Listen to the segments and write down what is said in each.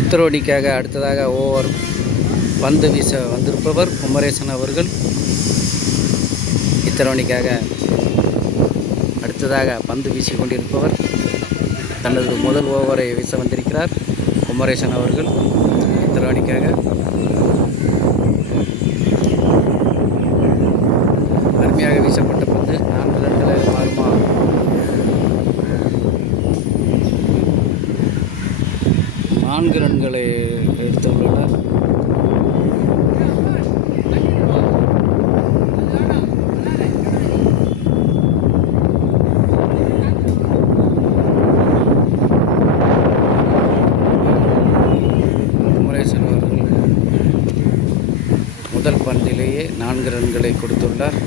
இத்ரோனிக்காக அடுத்ததாக ஓவர் பந்து வீச வந்திருப்பவர் குமரேசன் அவர்கள். இத்ரோனிக்காக அடுத்ததாக பந்து வீசி கொண்டிருப்பவர் தனது முதல் ஓவரை வீச வந்திருக்கிறார் குமரேசன் அவர்கள். இத்ரோனிக்காக அருமையாக வீசப்பட்ட பந்து 4 ரன்களாக மாறுமா? நான்கு ரன்களை எடுத்துள்ளனர். குமரேசன் அவர்கள் முதல் பந்திலேயே 4 ரன்களை கொடுத்துள்ளார்.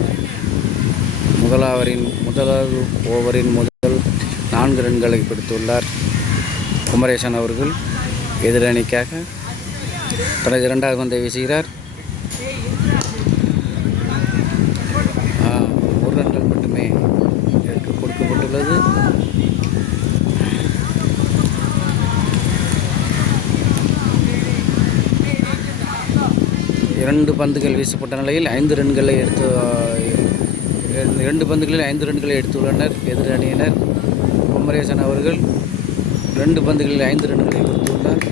முதலாவது ஓவரின் முதல் 4 ரன்களை கொடுத்துள்ளார் குமரேசன் அவர்கள். எதிரணிக்காக தனது 2வது பந்தை வீசுகிறார். 1 ரன்கள் மட்டுமே கொடுக்கப்பட்டுள்ளது. இரண்டு பந்துகள் வீசப்பட்ட நிலையில் 5 ரன்களை எடுத்து 2 பந்துகளில் 5 ரன்களை எடுத்துள்ளனர் எதிரணியினர். குமரேசன் அவர்கள் 2 பந்துகளில் 5 ரன்களை கொடுத்துள்ளார்.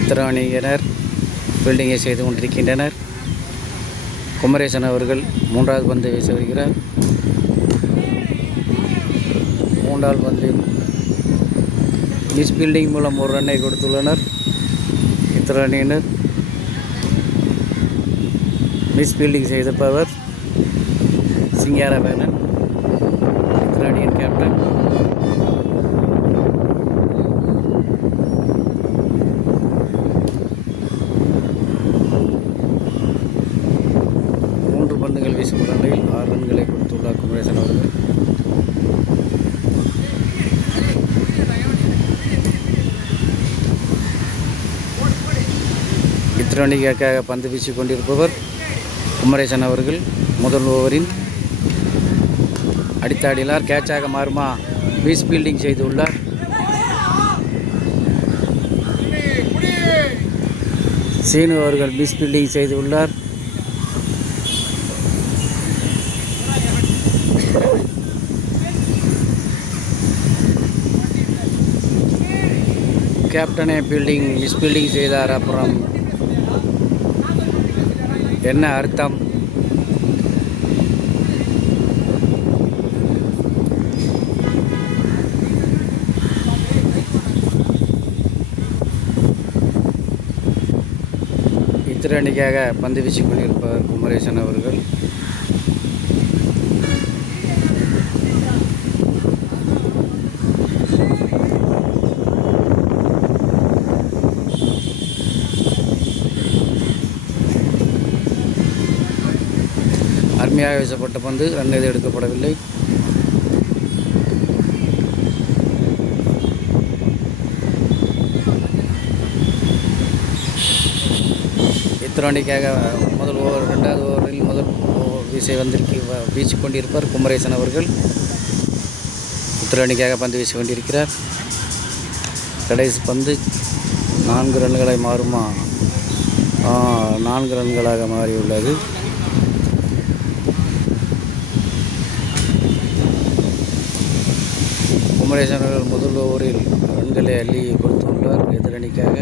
இத்ரோனியினர் ஃபீல்டிங்கை செய்து கொண்டிருக்கின்றனர். குமரேசன் அவர்கள் 3வது பந்தை வீச வருகிறார். 3வது பந்தில் மிஸ் ஃபீல்டிங் மூலம் 1 ரன்னை கொடுத்துள்ளனர் இத்ரோனியினர். மிஸ் ஃபீல்டிங் செய்திருப்பவர் சிங்காரவேலன், இத்ரோனியின் கேப்டன். பந்துகள் வீசப்பட்ட நிலையில் 6 ரன்களை கொடுத்துள்ளார் குமரேசன் அவர்கள். இத்ரோனிக்காக பந்து வீசிக் கொண்டிருப்பவர் குமரேசன் அவர்கள். முதல் ஓவரின் அடித்தாடினார். கேட்சாக மாறுமா? மிஸ் ஃபீல்டிங் செய்துள்ளார். சீனு அவர்கள் மிஸ் ஃபீல்டிங் செய்துள்ளார். கேப்டனே மிஸ் ஃபீல்டிங் செய்தார். அப்புறம் என்ன அர்த்தம்? இத்ரோனிக்காக பந்து வீசிக் கொண்டிருப்பார் குமரேசன் அவர்கள். அருமையாக வீசப்பட்ட பந்து, ரன் எதுவும் எடுக்கப்படவில்லை. இத்ரோனிக்காக முதல் ஓவர் 2வது ஓவரில் முதல் வீசிக் கொண்டிருப்பார் குமரேசன் அவர்கள். இத்ரோனிக்காக பந்து வீசிக் கொண்டிருக்கிறார். கடைசி பந்து 4 ரன்களை மாறுமா? 4 ரன்களாக மாறியுள்ளது. குமரேசன் அவர்கள் முதல் ஓவரில் ரன்களை அள்ளி கொடுத்துள்ளார் எதிரணிக்காக.